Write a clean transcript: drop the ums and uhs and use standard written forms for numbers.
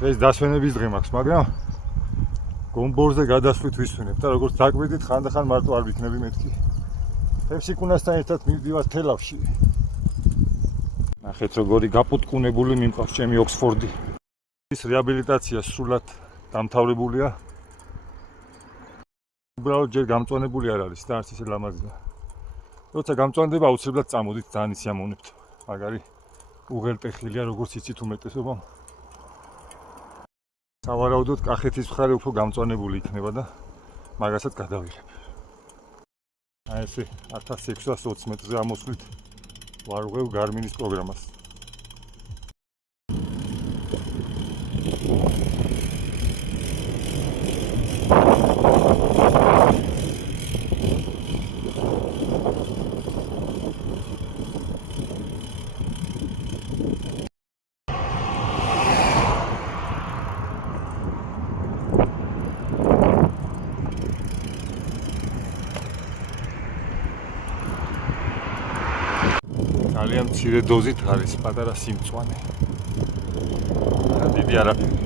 დღეს დასვენების დღე მაქვს, მაგრამ გომბორზე გადასვლით ვისვენებ და როგორც დაკვირდით, ხანდახან მარტო არ ვიქნები მეთქი. ფებსიკუნასთან ერთად მივდივარ თელავში. ნახეთ, როგორი გაპუტკუნებული მიმყავს ჩემი ოქსფორდი. ის რეაბილიტაცია სრულად დამთავრებულია. უბრალოდ ჯერ გამწვანებული არ არის და არც ისე ლამაზია. როცა გამწვანდება, აუცილებლად წამოდით ძალიან ისიამოვნებთ. მაგარი უღელტეხილია, როგორც იცით უმეტესობამ. სავარაუდოდ კახეთის მხარე უფრო გამწვანებული იქნება და მაგასაც გადავიღებ. აი ესე 1620 მეტრზე ამოსვლით ვარღვევ გარმინის პროგრამას. ძალიან მცირე დოზით არის პატარა სიმწვანე. დიდი არაფერი.